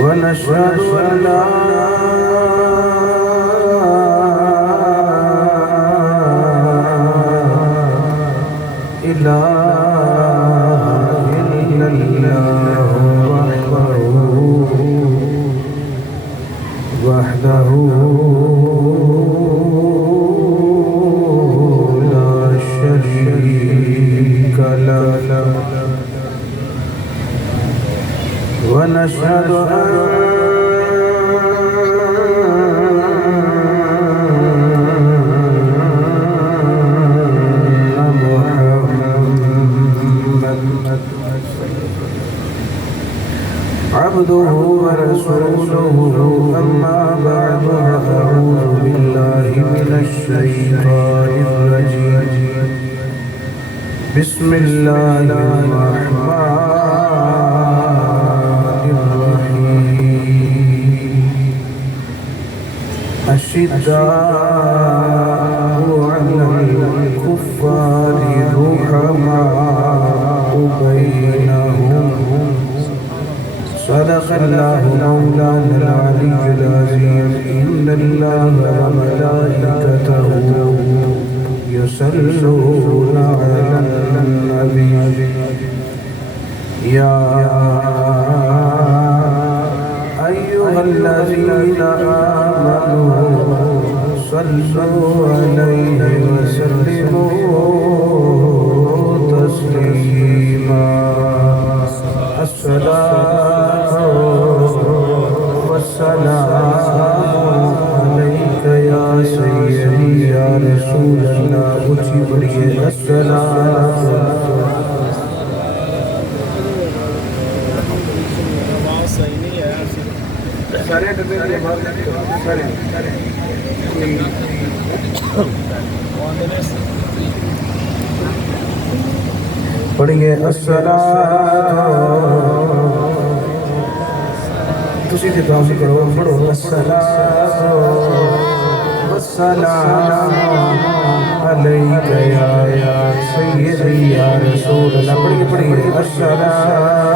ونشهد أن لا إله إلا الله وحده لا شريك له ونشهد عبده ورسوله أما بعد فأعوذ بالله من الشيطان الرجيم بسم الله الرحمن الرحيم الشداء على الكفار رحماء بينهم صدق الله مولانا العلي العظيم إن الله وملائكته يصلون على النبي يا أيها الذين آمنوا صلوا عليه وسلموا تسليما الصلاة والسلام عليك يا سيدي يا رسول الله اچھی بڑھئے السلام پڑھئے تسی سے دعا کرو پڑھو والسلام علیک یا سیدی یا رسول اللہ پڑھئے بولیے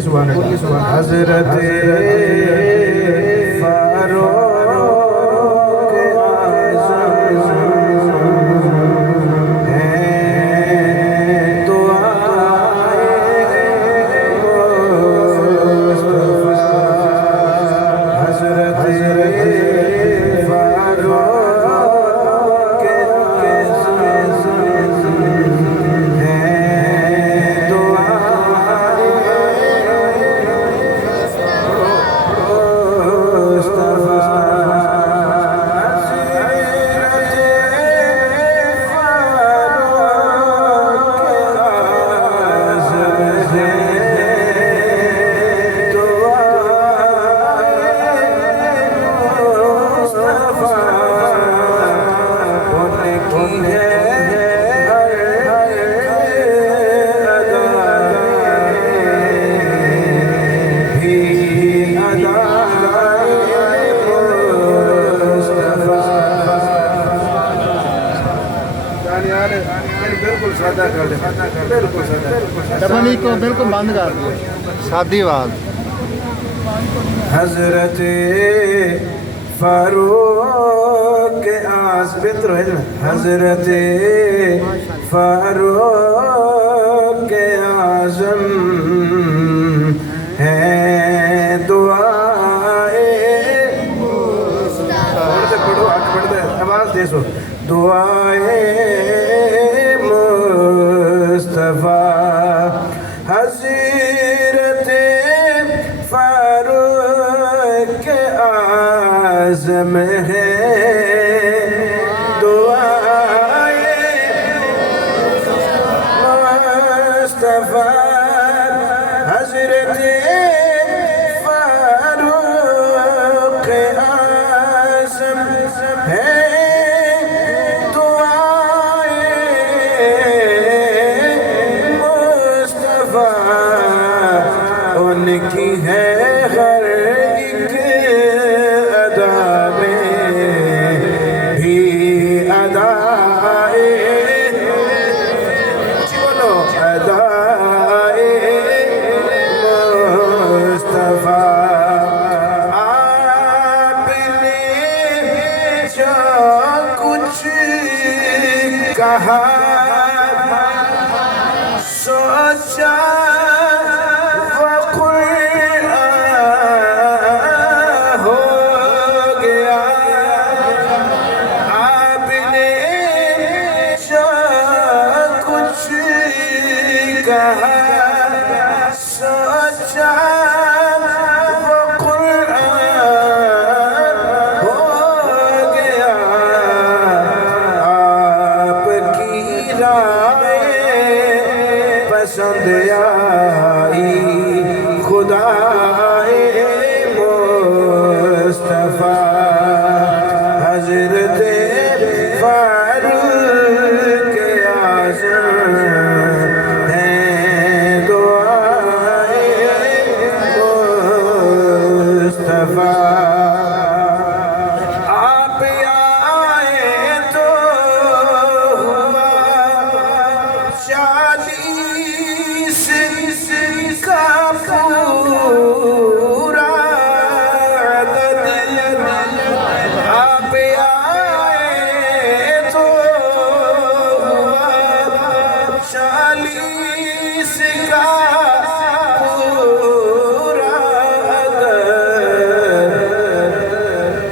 سبحان اللہ حضرت فاروق اعظم ہیں تو آئے حضرت فاروق بالکل سادہ کر دیں بالکل سادہ ڈبل کو بالکل بند کر دیں سادی آواز حضرت فاروق اعظم بہتر ہے نا حضرت فاروق اعظم ہے دعائے پڑھتے پڑھو آج پڑھتے آواز دے سو دعائے مصطفیٰ حضرت فاروق اعظم ہے دعائے مصطفیٰ حضرت فاروق اعظم ہے ان کی ہے ہر ایک ادا میں بھی ادائے بولو ادائے مصطفیٰ آپ نے جو کچھ کہا سوچا سوچا وہ قرآن ہو گیا آپ کی رائے پسند آئی خدائے مصطفیٰ حضرت فاروق اعظم آپ آئے تو ہوا 40 کا پورا عدد آپ آئے تو ہوا 40 کا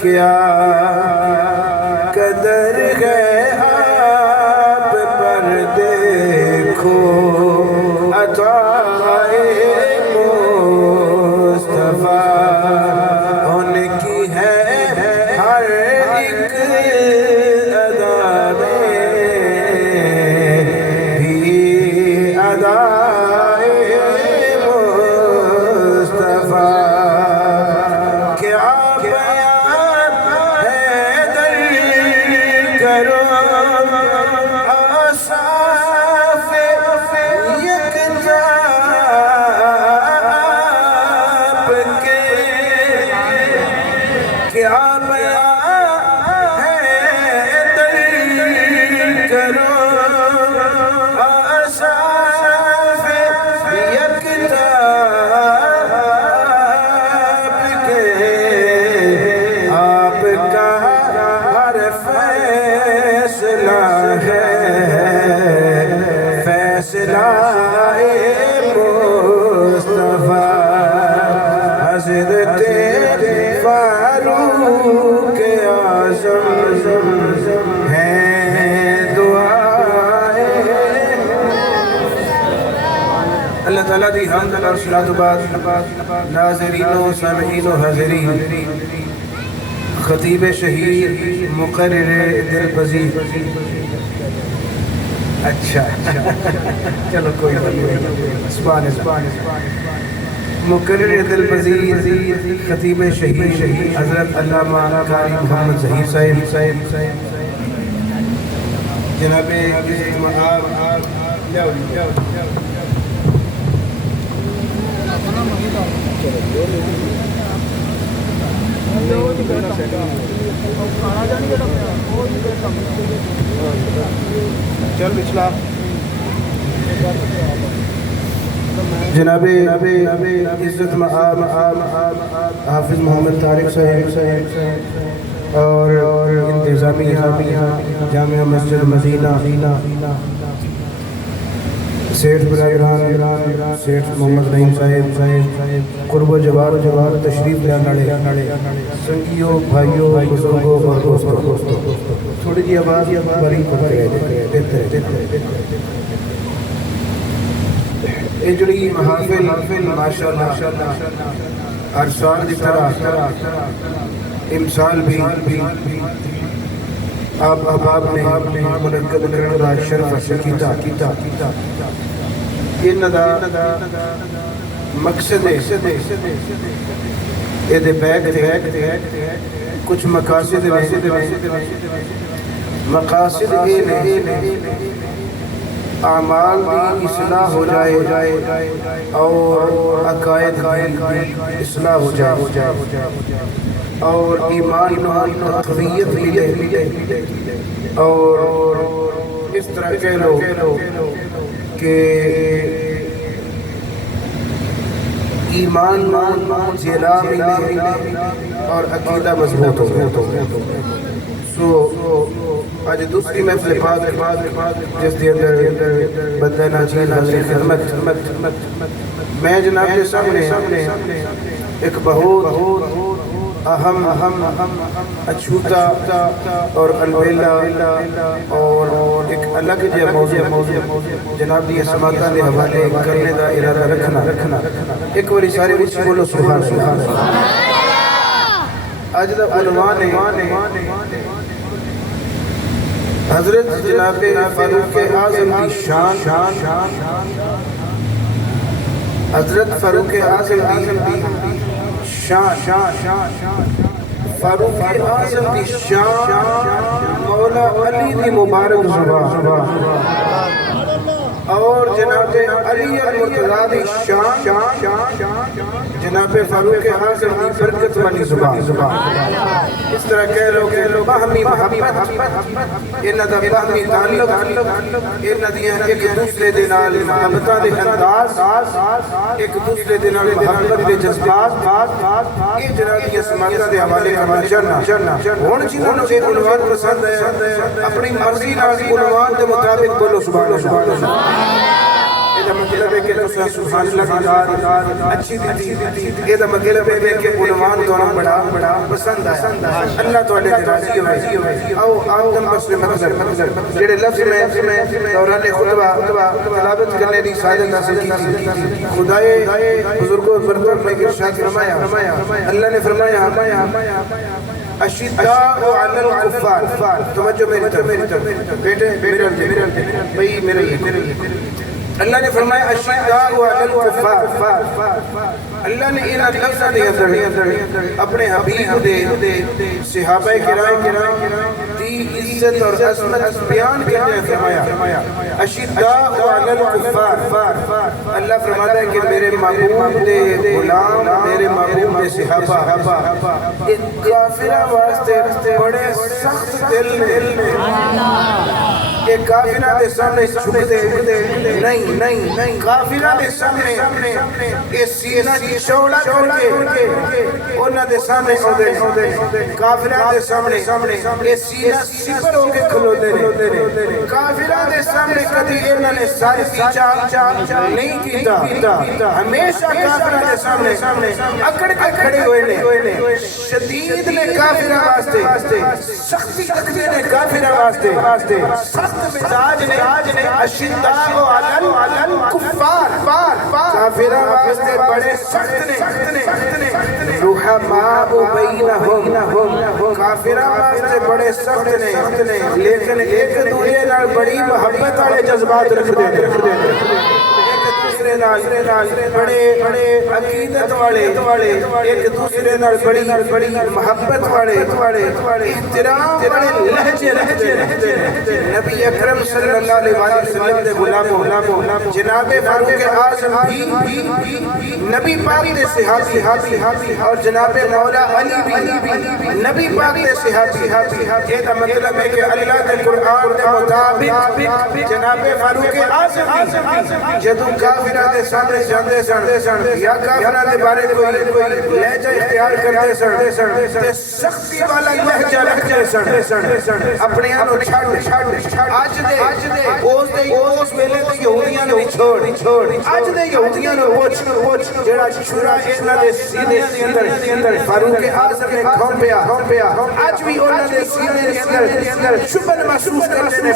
کیا قدر ہے آپ پر دیکھو عطائے مصطفیٰ ان کی ہے ہر ایک ادا میں بھی ادائے مصطفیٰ کیا آصاف یکتا آپ کے کیا بیان ہے در کرو آصاف یکتا آپ کے آپ کا ہر فیصلہ ہے فیصلہ مصطفیٰ حضرت فاروق اعظم ہیں دعائے اللہ تعالیٰ دی حمد اور صلاۃ و بعد ناظرین و سامعین و حاضرین خطیب شہید مقرر دل پذیر اچھا چلو کوئی سبحان مقرر دل پذیر خطیب شہید حضرت علامہ قاری محمد ظہیر صاحب جناب چل پچھلا جناب عزت مآب حافظ محمد طارق صاحب اور انتظامیہ جامعہ مسجد مدینہ سیٹھ براہران سیٹھ محمد نعیم صاحب قرب و جوار تشریف لے سنگیوں بھائیوں بزرگوں اور دوستوں تھوڑی جی آواز بڑی یہ جڑی محافل ماشاءاللہ ہر سال کی طرح امسال بھی آپ احباب نے منعقد کرنے کا شرف حاصل کیتا انہاں دا مقصد ہے یہ دے بیک کچھ مقاصد یہ نہیں اعمال کی اصلاح ہو جائے اور عقائد کی اصلاح ہو جائے اور ایمان تقویت ملے اور اس طرح کہہ لو کہ ایمان جلا ملے اور عقیدہ مضبوط ہو سو آج دوسری محفل پاک جس دے اندر بندہ ناچیز حضر خدمت میں جناب کے سامنے ایک بہت اہم اچھوتا اور الویلا اور ایک الگ جے موضوع جناب دی سماعتاں دے حوالے کرنے دا ارادہ رکھنا ایک باری سارے اچھی بولو سبحان اللہ آج دا عنوان ہے حضرت جناب فاروق اعظم کی شان حضرت فاروق اعظم کی شان فاروق اعظم کی شان مولا علی کی مبارک زبان اور جناب علی المرتضیٰ کی شان جناب فاروق اعظم کی برکت والی زبان اس طرح کہہ لو باہمی محبت انہاں دا باہمی تعلق انہاں دیاں ایک دوسرے دے نال محبتاں دے انداز ایک دوسرے دے نال محبت دے جذبات یہ جناب دی سماعتاں دے حوالے کرنا چاہنا ہن جنہاں نوں یہ عنوان پسند ہے اپنی مرضی نال عنوان دے مطابق بولو سبحان اللہ یہ مطلب ہے کہ سبحان اللہ کی داد اچھی دی یہ مطلب ہے کہ عنوان دونوں بڑا پسند ہے اللہ تواڈے تے راضی ہوئے آؤ دم بس مطلب جڑے لفظ میں دوران خطبہ تلاوت کرنے دی سعادت حاصل کی خدائے بزرگوں برتر میں ارشاد فرمایا اللہ نے فرمایا اشداء علی الکفار توجہ میری طرف بیٹے بھائی میرے لیے اللہ نے فرمایا اشداء علی الکفار اللہ نے ان لفظوں دے اندر اپنے حبیب دے صحابہ کرام دی عزت اور عظمت بیان کرتے فرمایا اشداء علی الکفار اللہ فرماتا ہے کہ میرے محبوب دے غلام میرے محبوب دے صحابہ ایک کافرہ واسطے بڑے سخت دل میں ایک کافرہ دے سامنے جھکتے نہیں کافرہ دے سامنے یہ سینہ چوڑا کر کے انہاں دے سامنے ہوندے کافرہ دے سامنے یہ سینہ سپر ہو کے کھلوتے رہے کافرہ دے سامنے کبھی انہاں نے ساری چاہ نہیں کیتا ہمیشہ کافرہ دے سامنے اکڑ کے کھڑے ہوئے نے شدید نے کافرہ واسطے سختی رکھتے نے کافرہ واسطے سخت مزاج نے اشداء علی الکفار کافرہ واسطے بڑے سخت نے رحماء بینہم کافرہ واسطے بڑے سخت نے لیکن ایک دوسرے نال بڑی محبت والے جذبات رکھتے ہیں ایک دوسرے بڑے عقیدت والے ایک دوسرے نال بڑی محبت والے احترام والے لہجے نبی اکرم صلی اللہ علیہ وسلم دے غلاموں جناب فاروق اعظم بھی نبی پاک دے صحابی اور جناب مولا علی بھی نبی پاک دے صحابی یہ دا مطلب ہے کہ اللہ دے قرآن دے مطابق جناب فاروق اعظم جدو کافرہ دے سامنے جاندے سن یا کافرہ دے بارے کوئی لہجہ اختیار کرتے سن تے سختی والا لہجہ رکھتے سن اپنے آنو چھاڑ آج دے اس ویلے دے یہودیاں نے چھوڑ آج دے یہودیاں نے وچ جڑا چھڑا اینا دے سینے اندر فاروق اعظم نے کھومپیا آج بھی انہاں دے سینے اندر شبن محسوس کرنے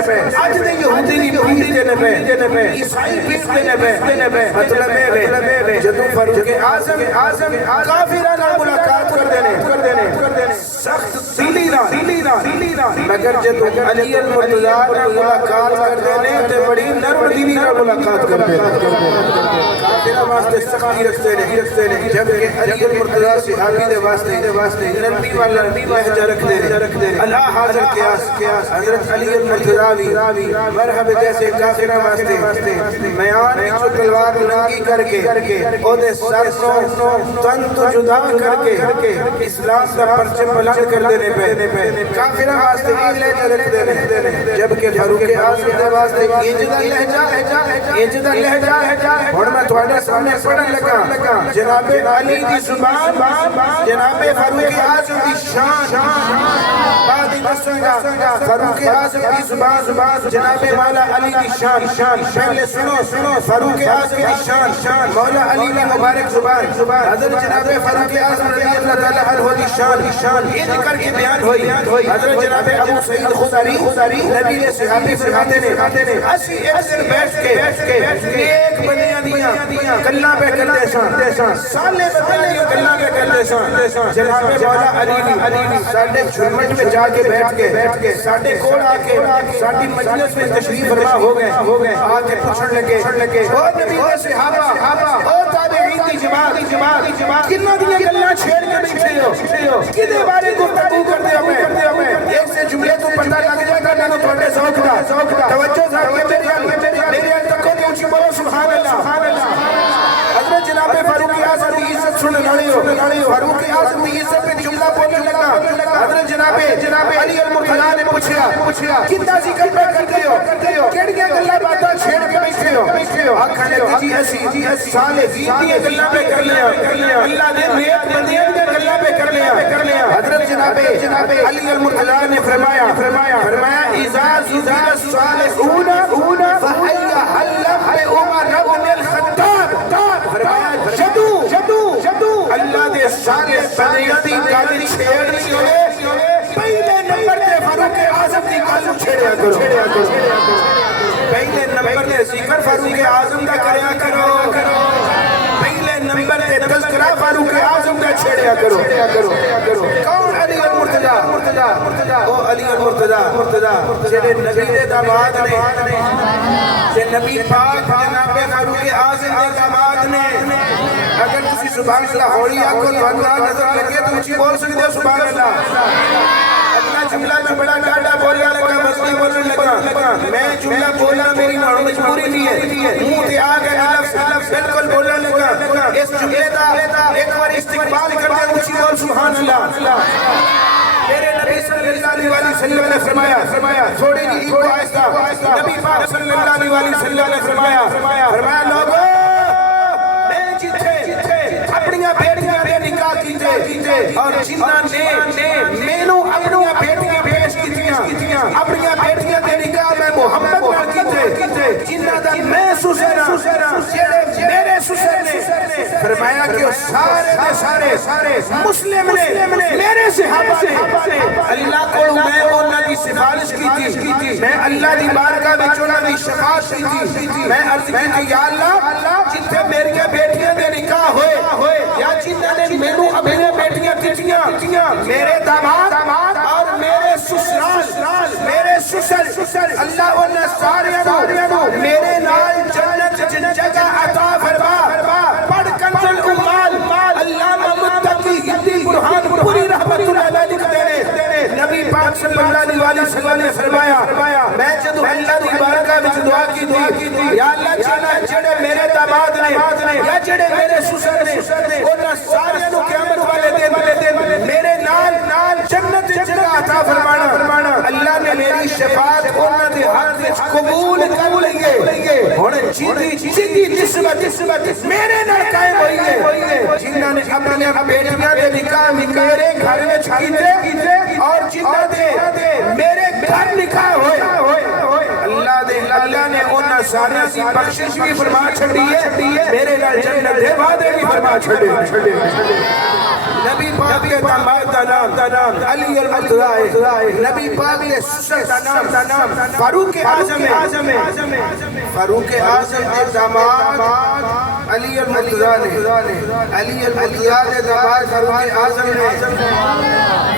پہ آج دے یہودی نہیں بھیجنے پہ عیسائی بھیجنے پہ مطلب ہے جدو فاروق اعظم کافرہ نال ملاقات کر دینے سخت دلی نال مگر جدو علی المرتضی نال ملاقات کر دینے تے بڑی نرم دلی نال ملاقات کر دینے کافرہ واسطے سختی رکھتے نے جبکہ علی المرتضی صحابی دے واسطے نرمی والا لہجہ رکھتے نے اللہ حاضر قیاس حضرت علی المرتضی مرحب جیسے کافرہ واسطے میان وچوں تلوار ننگی کر کے او دے سر تو تن تو جدا کر کے اسلام کا پرچم بلند کر دینے پہ کافرہ واسطے یہ لہجہ رکھتے ہیں جبکہ فاروق اعظم دے واسطے انجدہ لہجہ اور میں تھوڑے سامنے پڑھن لگا جناب علی دی زبان جناب فاروق اعظم دی شان بعدی دسنگا فاروق اعظم دی زبان جناب مولا علی دی شان پہلے سنو فاروق اعظم دی شان مولا علی دی مبارک زبان حضرت جناب فاروق اعظم رضی اللہ تعالی عنہ دی شان یہ کر کے بیان ہوئی حضرت جناب ابو سعید خدری نبی نے صحابی فرماتے نے اسی ایک دن بیٹھ کے ایک بندیاں دیاں گلاں پہ کرتے سن سالے بندیاں گلاں پہ کرتے سن جناب مولا علی ساڈے جھرمٹ میں جا کے بیٹھ کے ساڈے کول آ کے ساڈی مجلس میں تشریف فرما ہو گئے آ کے پوچھن لگے او نبی دے صحابہ او تابعین دی جماعت کنا دیاں گلاں چھیڑ کے بیٹھے ہو کدے بارے گفتگو کرتے ہو میں ایک سے جملے تو پتہ لگ جائے گا نہ تھوڑے ذوق دا توجہ ذرا میرے تک کو اونچی بولو سبحان اللہ حضرت جناب فاروق اعظم کی عزت سن لڑی ہو فاروق اعظم کی عزت پہ جملہ بولنے لگا حضرت جناب علی المرتضی نے پوچھا کتنا ذکر پہ کرتے ہو کیڑیاں گلاں باتاں چھیڑ کے بیٹھے ہو آکھن لگے جی اسی صالحین دی گلاں پہ کر لیا اللہ دے نیک بندیاں دی گلاں پہ کر لیا حضرت جناب علی المرتضی نے فرمایا اذا ذکر الصالحون فحی حلم عمر بن الخطاب فرمایا جدو اللہ دے صالح بندیاں دی گل چھیڑنی ہوئے پہلے نمبر تے فاروق اعظم دی گل چھیڑیا کرو پہلے نمبر تے ذکر فاروق اعظم دا کریا کرو پہلے نمبر تے تذکرہ فاروق اعظم دا چھیڑیا کرو کون علی المرتضی او علی المرتضی جڑے نبی دے داماد نے تے نبی پاک جناب فاروق اعظم دے داماد نے اگر تسی سبحان اللہ ہولی آکھو تو اللہ نظر لگے تو اونچی بول سکتے ہو سبحان اللہ اپنا جملہ میں بڑا ڈاڈا بولیا لگا مسئلہ بولنے لگا میں جملہ بولنا میری مجبوری نہیں ہے منہ تے آ گئے لفظ بالکل بولنے لگا اس جملے دا ایک بار استقبال کرتے اونچی بول سبحان اللہ میرے نبی صلی اللہ علیہ وسلم نے فرمایا تھوڑی جی کو آہستہ نبی پاک صلی اللہ علیہ وسلم نے فرمایا لوگو میں جتھے اپنیاں بیٹیاں دے نکاح کیتے اور جنہاں نے مینوں اپنیاں بیٹیاں پیش کیتیاں اپنیاں بیٹیاں دے نکاح میں محمد نال کیتے جنہاں دا میں سسرا جڑے میرے سسر نے فرمایا کہ سارے دے سارے مسلم نے میرے صحابہ نے اللہ کو میں انہاں دی سفارش کیتی میں اللہ دی بارگاہ وچ انہاں دی شفاعت کیتی میں عرض کیتی یا اللہ جتھے میریاں بیٹیاں دے نکاح ہوئے یا جنہاں نے مینوں اپنی بیٹیاں کیتیاں میرے داماد اور میرے سسرال میرے سسر اللہ انہاں سارے میرے نال جنت جگہ اللہ علیہ وسلم نے فرمایا میں جدو اللہ دی بارگاہ وچ دعا کیتی یا اللہ جانا جڑے میرے داماد نے یا جڑے میرے سسر نے انہاں سارے نو قیامت والے دن میرے نال جنت جگہ عطا فرمانا اللہ نے میری شفاعت انہاں دے حق وچ قبول کر لئی ہن جیدی نسبت میرے نال قائم ہوئی ہے جنہاں نے اپنے بیٹیاں دے نکاح میرے گھر وچ کیتے اور جنہاں دے میرے گھر نکاح ہوئے اللہ نے انہاں سارے کی بخشش بھی فرما چھڑی ہے میرے نال جنت دے وعدے بھی فرما چھڑے نبی پاک کے داماد دا نام علی المرتضی ہے نبی پاک کے سسر دا نام فاروق اعظم ہے فاروق اعظم کے داماد علی المرتضی نے علی المرتضی کے داماد فاروق اعظم نے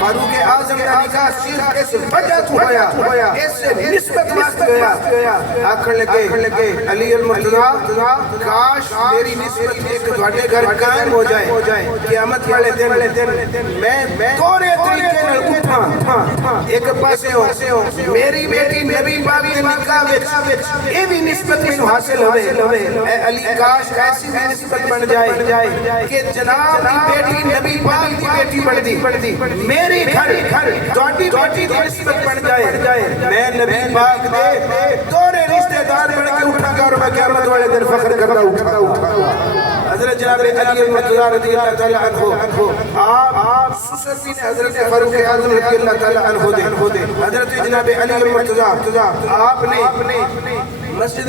فاروق اعظم کا نکاح صرف اس وجہ تو ہوا اس سے نسبت ہویا آکھن لگے علی المرتضی کاش میری نسبت ایک تواڈے گھر قائم ہو جائے قیامت والے دن میں تورے طریقے نال اٹھاں ایک پاسے ہو میری بیٹی نبی پاک کے نکاح وچ اے بھی نسبت مینوں حاصل ہوے اے علی کاش ایسی بھی نسبت بن جائے کہ جناب دی بیٹی نبی پاک دی بیٹی بن دی میری گھر تواڈی بیٹی دی نسبت بن جائے میں نبی پاک دے تورے رشتہ دار بن کے اٹھاں گا اور میں قیامت والے دن فخر کرتا اٹھاں حضرت جناب علی المرتضی رضی اللہ تعالی عنہ آپ سسر بھی نے حضرت فاروق اعظم رضی اللہ تعالی عنہ دے حضرت جناب علی المرتضی آپ نے مسجد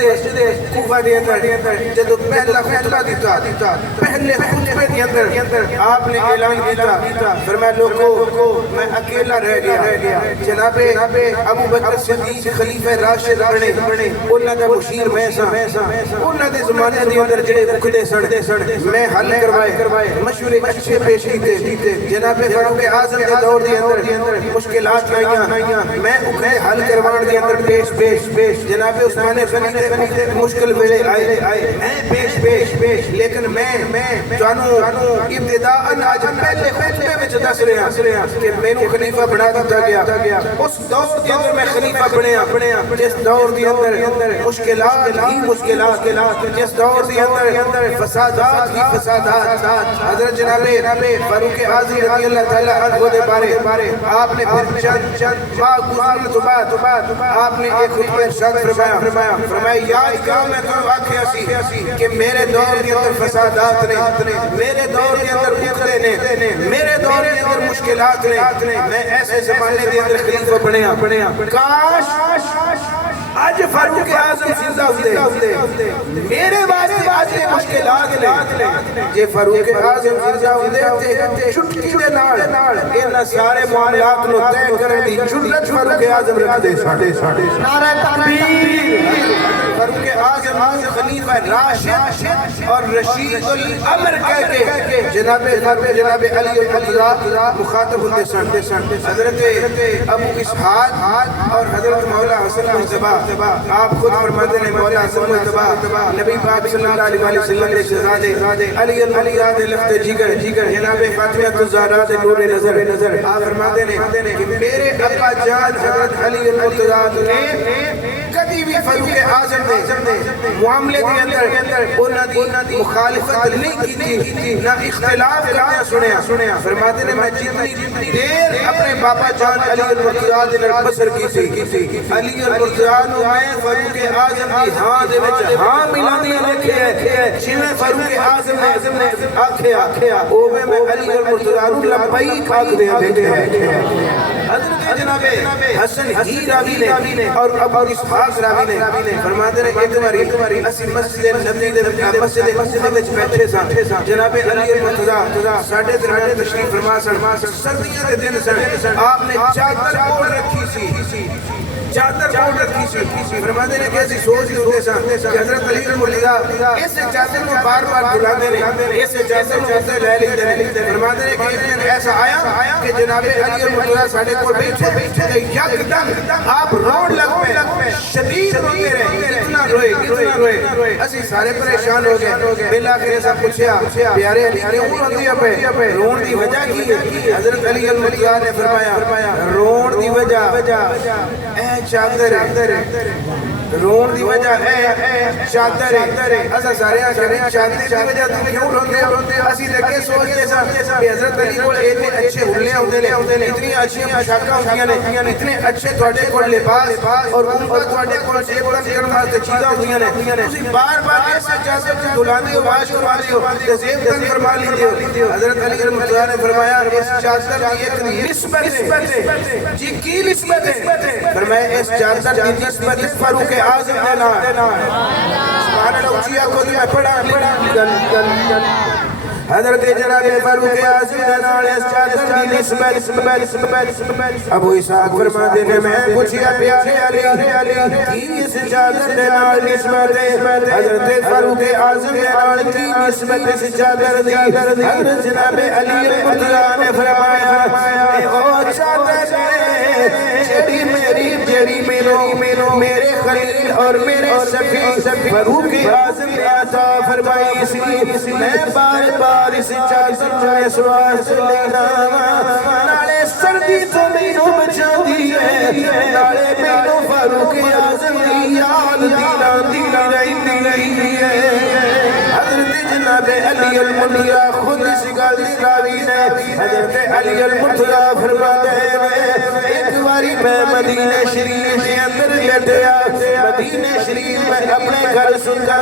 کوفہ دے اندر جدو پہلا خطبہ دیتا پہلے خطبے دے اندر آپ نے اعلان کیتا فرمایا لوگو میں اکیلا رہ گیا جناب ابو بکر صدیق خلیفہ راشد بنے انہاں دا مشیر میں سا انہاں دے زمانے دے اندر جڑے اکھدے سڑ میں حل کروائے مشورے اچھے پیش کیتے جناب فاروق اعظم دے دور دے اندر مشکلات آئیاں میں اکھدے حل کروان دے اندر پیش جناب عثمان مشکل ویلے آئے پیش لیکن میں جانو ابتداءً آج پہلے خطبے میں دس رہا کہ مینوں خلیفہ بنا دیتا گیا اس دور کے اندر میں خلیفہ بنیا جس دور کے اندر مشکلات جس دور کے اندر فسادات حضرت جناب فاروق اعظم رضی اللہ تعالی عنہ دے بارے آپ نے پھر چند ماہ گزرنے تو بعد آپ نے ایک خطبہ ارشاد فرمایا یاد کرو میں تو آکھیا سی کہ میرے دور کے اندر فسادات نے میرے دور کے اندر اکھڑے نے میرے دور کے اندر مشکلات نے میں ایسے زمانے کے اندر خلیفہ بنیا کاش آج فاروق اعظم زندہ ہوتے میرے واسطے آج یہ مشکلات نے جے فاروق اعظم زندہ ہوتے چھٹکی دے نال انہاں سارے معاملات نو طے کرن دی جرأت فاروق اعظم رکھدے ساڈے نعرہ تکبیر فاروق اعظم خلیفہ راشد اور رشید الامر کہہ کے جناب علی المرتضی مخاطب ہوتے سن حضرت ابو اسحاق اور حضرت مولا حسن مجتبی آپ خود فرماتے ہیں مولا حسن مجتبی نبی پاک صلی اللہ علیہ وسلم کے شہزادے علی المرتضی لفظ جگر جناب فاطمہ الزہرا دے نور نظر آپ فرماتے ہیں کہ میرے ابا جان حضرت علی المرتضی نے کبھی بھی فاروق اعظم نے معاملے کے اندر انہاں دی مخالفت نہیں کی نہ اختلاف کرنا سنیا فرماتے ہیں میں جتنی دیر اپنے باپا جان علی المرتضی نے بسر کی تھی علی المرتضی میں فاروق اعظم کی ہاں دے وچ ہاں ملانے لکھے ہے جویں فاروق اعظم نے آکھیا اوویں میں علی المرتضی نوں لبیک آکھدے ہیں حضرت جناب حسن ہی راوی نے اور ابو اسحاق راوی نے فرماتے ہیں ایک باری اسی مسجد نبی دے مسجد وچ بیٹھے سن جناب علی المرتضی ساڈے درمیان تشریف فرما سردیاں دے دن سن آپ نے چادر اوڑھ رکھی سی فرماتے ہیں کہ ایسی سوچ ہوتے سن کہ حضرت علی المرتضی اس چادر کو بار دھلاتے ہیں اس چادر کو اسے لے لیتے ہیں فرماتے ہیں کہ ایک دن ایسا آیا کہ جناب علی المرتضی ساڈے کو بیٹھے یکدم آپ روڑ لگ پہ شدید روتے رہے اتنا روئے اسی سارے پریشان ہو گئے بالآخر سب پوچھیا پیارے علی کیوں روندی پے رون دی وجہ کی ہے حضرت علی المرتضیٰ نے فرمایا رون دی وجہ اے چادر رون دی وجہ اے چادر اسا سارے آخرین چادر دی وجہ تم کیوں روندے ہو اسی دیکھے سوچتے سا کہ حضرت علی کو اتنے اچھے ہلے ہوندے نے اتنی اچھی پوشاکاں ہوندیاں نے اتنے اچھے تواڈے کول لباس اور ان کا تواڈے کول جیب بند کرن واسطے چیزاں ہوندیاں نے تسی بار بار اس چادر دی دلہاندی ہو واش کروا لیو تے جیب بند فرما لیندے ہو حضرت علی المرتضیٰ نے فرمایا اس چادر کی ایک نسبت ہے جی کی نسبت ہے فرمایا اس چادر کی نسبت فاروق اعظم نے نا سبحان اللہ اچھیا کو میں پڑھا حضرت جناب فاروق اعظم نے نال اس چادر کی نسبت ابو اسحاق فرماتے ہیں میں پوچھیا پیارے علی کی اس چادر کے نال نسبت ہے حضرت فاروق اعظم نے نال کی نسبت اس چادر دی حضرت جناب علی المرتضیٰ نے فرمایا اے او چادر جیڑی میرے خلیل اور میرے شفیع فاروق اعظم نے عطا فرمائی سی میں بار اس چادر میں سواس لینا نالے سردی تو مینو بچا دی ہے نالے مینو فاروق اعظم دی یاد دینا رہی ہے حضرت جناب علی المرتضیٰ خود اس گل راوی نے حضرت علی المرتضیٰ فرماتے ہیں ایک باری میں مدینہ شریف کے اندر لیٹیا مدینہ شریف میں اپنے گھر سنتا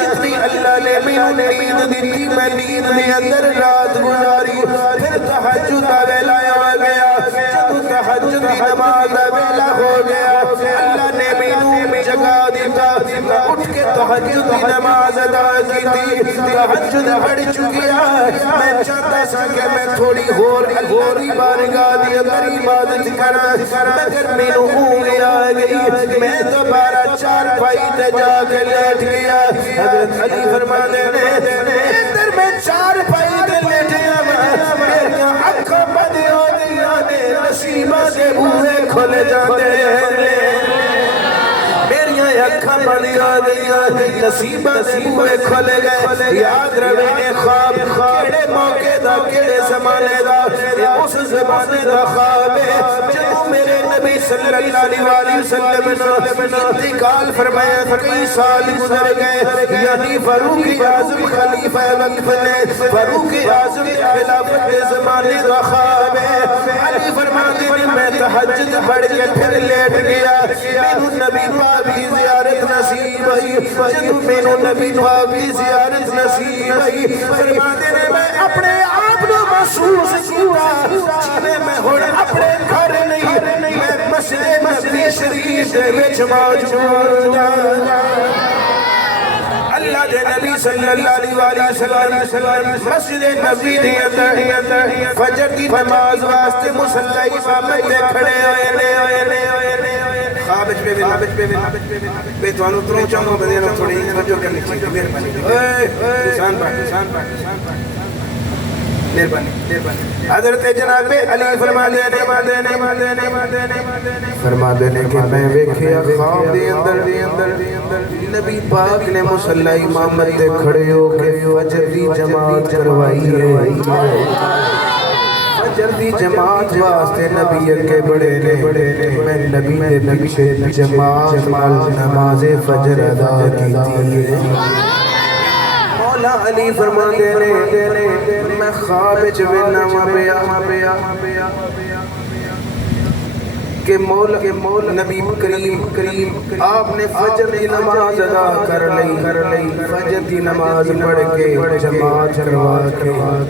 جتنی اللہ نے مینوں نیند دی میں نیند کے اندر رات گزاری پھر تہجد کا ویلا آ گیا جب تہجد کی نماز کا ویلا ہو گیا اللہ نے مینوں جگا دیتا میں اٹھ کے تہجد کی نماز ادا کی تھی تہجد پڑھ چکی ہے میں چاہتا سا کہ میں تھوڑی اور بارگاہ دی اندر عبادت کرا مگر مینوں اونگ آ گئی میں دوبارہ چارپائی تے جا کے لیٹ گیا حضرت علی فرماتے ہیں اندر میں چارپائی تے لیٹیا میریاں اکھاں بند ہو گئیاں نے نصیباں دے بوہے کھل جاندے ہیں اکھاں بند آ گئی نصیباں دے بوہے کھل گئے یاد رہے خواب کیڑے موقع دا کیڑے زمانے دا اس زمانے دا خواب ہے جب میرے نبی صلی اللہ علیہ وسلم نے انتقال فرمایا کئی سال گزر گئے یعنی فاروق اعظم خلیفہ وقت نے فاروق اعظم خلافت کے زمانے دا خواب ہے علی فرماتے ہیں میں تہجد پڑھ کے پھر لیٹ گیا مینوں نبی پاک کی زیارت نصیب ہوئی جب مینوں نبی پاک کی زیارت نصیب ہوئی فرماتے ہیں میں اپنے آپ کو محسوس کیا جنہیں میں ہوں اپنے گھر نہیں میں مسجد نبوی شریف دے وچ موجود اللہ دے نبی صلی اللہ علیہ وسلم مسجد نبوی دے اندر فجر کی نماز واسطے مصلی امامت دے کھڑے ہوئے خواب پہ توانو تروں چاہوں بدے نو تھوڑی توجہ کرنی چاہیے مہربانی حضرت جناب علی فرما دینے کہ میں ویکھیا خواب دے اندر نبی پاک نے مصلی امامت دے کھڑے ہو کے فجر دی جماعت کروائی ہے فجر دی جماعت واسطے نبی کے بڑے نے میں نبی کے پیچھے جماعت نماز فجر ادا کی تھی مولا علی فرما دینے میں خواب چوینا پیا کہ مولا نبی کریم آپ نے فجر کی نماز ادا کر لئی فجر کی نماز پڑھ کے جماعت کروا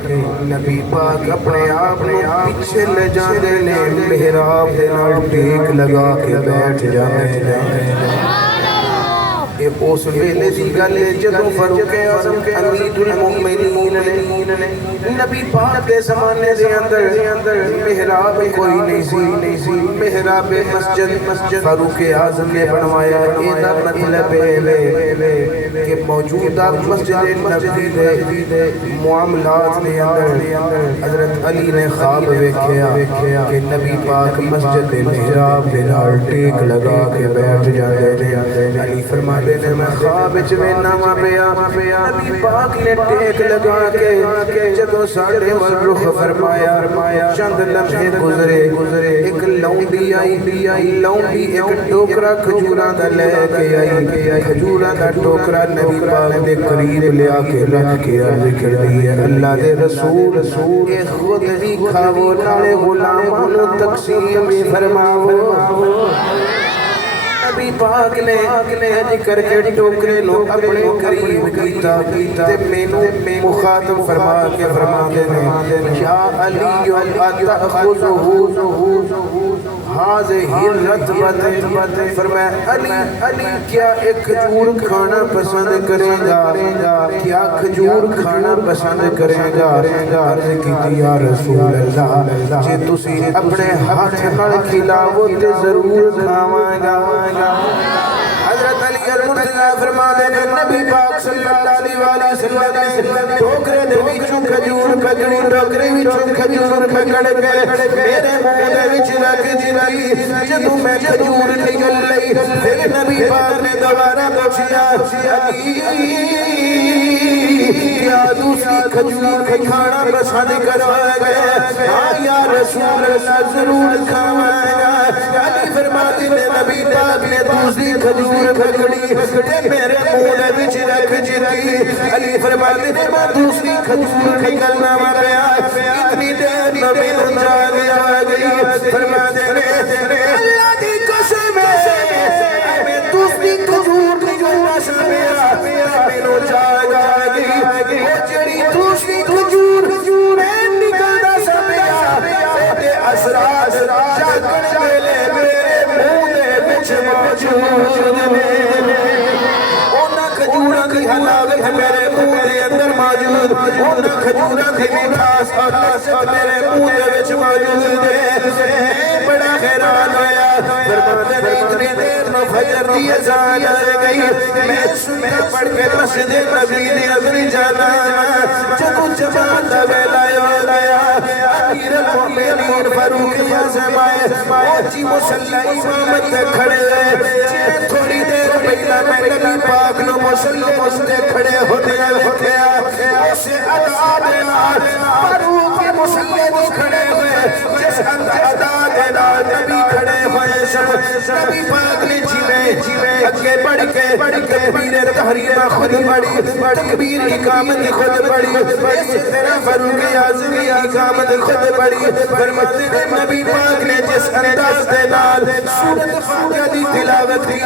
کے نبی پاک اپنے آپ پیچھے لے جانے نے محراب دے نال ٹیک لگا کے بیٹھ جانے اس ویلے دی گل جدوں فاروق اعظم امیر المؤمنین نے نبی پاک کے زمانے دے اندر محراب کوئی نہیں سی محراب مسجد فاروق اعظم نے بنوایا اے دا مطلب ہے کہ موجودہ مسجد نبوی دے معاملات دے اندر حضرت علی نے خواب ویکھیا کہ نبی پاک مسجد محراب دے نال ٹیک لگا کے بیٹھ جاندے نے. علی فرماتے نے میں خواب وچ وینا وا پیا نبی پاک نے ٹیک لگا کے جدوں ساڈے ول رخ فرمایا چند لمحے گزرے ایک لونڈی آئی لونڈی ایک ٹوکرا کھجوراں دا لے کے آئی کھجوراں دا ٹوکرا نبی پاک دے قریب لیا کے رکھ کے عرض کر دی ہے اللہ دے رسول اے خود ہی کھاو نالے غلاماں نو تقسیم بھی فرماو. نبی پاک نے حج کر کے ٹوکرے نو اپنے قریب کیتا تے مینوں مخاطب فرما کے فرماتے ہیں یا علی اتاخذہ هذه الرتبۃ فرمایا علی کیا ایک کھجور کھانا پسند کرے گا کیا کھجور کھانا پسند کرے گا. عرض کیتی یا رسول اللہ جے تسی اپنے ہاتھ نال کھلاو تے ضرور کھاواں گا. حضرت علی المرتضی فرماتے ہیں نبی پاک صلی اللہ علیہ وسلم ٹوکرے دے وچوں کھجور کھجڑی ٹوکرے وچوں کھجور پکڑ کے میرے منہ دے وچ رکھ دتی. جدوں میں کھجور نگل لئی پھر نبی پاک نے دوبارہ پوچھا علی کیا دوسری کھجور کھانا پسند کرو گے؟ ہاں یا رسول اللہ ضرور کھاواں گا. علی فرماتے ہیں نبی پاک نے دوسری کھجور پکڑی تے میرے منہ دے وچ رکھ دتی. علی فرماتے ہیں میں دوسری کھجور نگلنا وا پیا اتنی دیر نبی نوں جاگ آ گئی. فرماتے ہیں اللہ دی قسم ہے میں دوسری کھجور نگلنا سا پیا مینوں جاگ آ گئی. او جڑی دوسری کھجور میں نگلدا سا پیا تے اثرات جاگن ویلے میرے منہ دے وچ موجود نے. اونا کھجوراں دی حلاوت میرے منہ دے اندر موجود اونا کھجوراں دی مٹھاس اور لذت میرے منہ دے وچ موجود ہے. میں بڑا حیران ہویا. فرماتے ہیں اتنی دیر میں فجر دی اذان آ گئی میں سننا پڑھ کے مسجد نبی دی اندر جانا جدوں جماعت دا ویلا آیا امیر المؤمنین فاروق اعظم آئے اونچی مصلی امامت تے کھڑے ہوئے. تھوڑی دیر پہلا میں نبی پاک نو مصلی تے کھڑے ہوتے ویکھیا اسے ادا دے نال فاروق مصلی تے کھڑے ہوئے جس ادا دے نال نبی کھڑے ہوئے نبی پاک نے جیویں اگے بڑھ کے تکبیر تحریمہ خود پڑھی تکبیر اقامت خود پڑھی اسی طرح فاروق اعظم کی اقامت خود پڑھی. فرماتے ہیں نبی پاک نے جس انداز دے نال سورۃ فاتحہ دی تلاوت کی